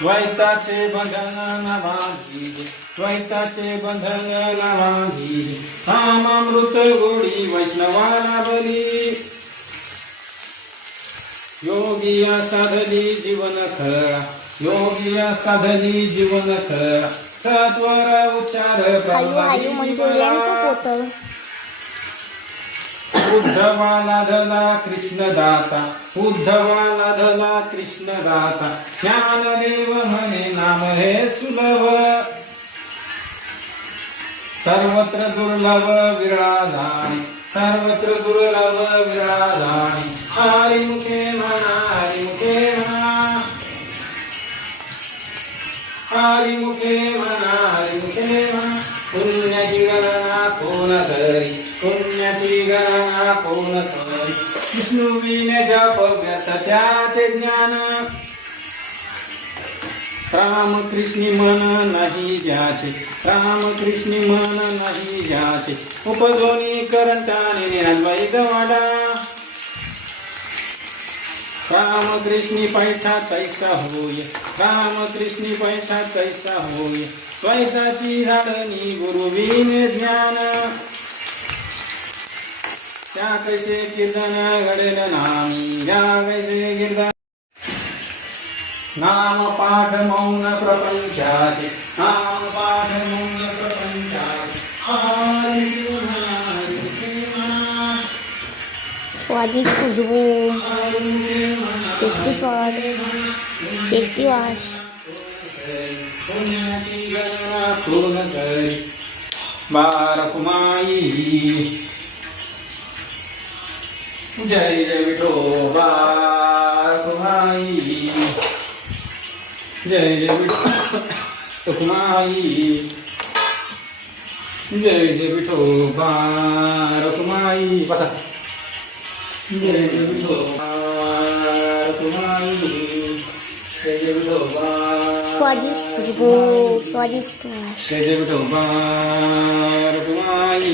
द्वैताचे बंधन न बांधिले, द्वैताचे बंधन न बांधिले, नामामृत गोडी वैष्णवाला बली. योगिया साधली जीवन खरा, योगिया साधली जीवन खरा, सत्वर उच्चार हायू मंचुरियन खूप होतं. उद्धवाला धला कृष्णदाता, उद्धवाला धला कृष्णदाता, ज्ञानदेव म्हणे नाम हे सुलभ. सर्वत्र दुर्लभ विरळा जाणे, सर्वत्र दुर्लभ विरळा जाणे, हरिमुखे म्हणा, हरिमुखे म्हणा, हरिमुखे म्हणा, हरिमुखे म्हणा. पुण्याची गणना कोण करी, पुण्याची गणना कोण करी, विष्णुविने जप व्यर्थ त्याचे ज्ञान. रामकृष्णी मन नाही ज्याचे, रामकृष्णी मन नाही ज्याचे, उपजोनी करंटाने अन्वय गवाडा. रामकृष्णी पैठा तैसा होय, रामकृष्णी पैठा तैसा होय, द्वैताची झाडणी गुरुविने ज्ञान. त्या कैसे कीर्तन घडेल नामी, त्या कैसे कीर्तन. नाम पाठ मौन प्रपंचाचे, नाम पाठ मौन प्रपंचाचे, हरी म्हणा, हरी म्हणा. स्वादिष्ट खुशबू, टेस्टी स्वाद, टेस्टी वास. पुण्याची गणना कोण करी, बारकुमाई. जय जय विठोबा रखुमाई, जय जय रखुमाई, जय जय विठोबा रखुमाई. बसा. जय जय विठोबा रखुमाई, जय जय विठोबा. स्वादिष्ट खुशबू, स्वादिष्ट वास. जय जय विठोबा रखुमाई.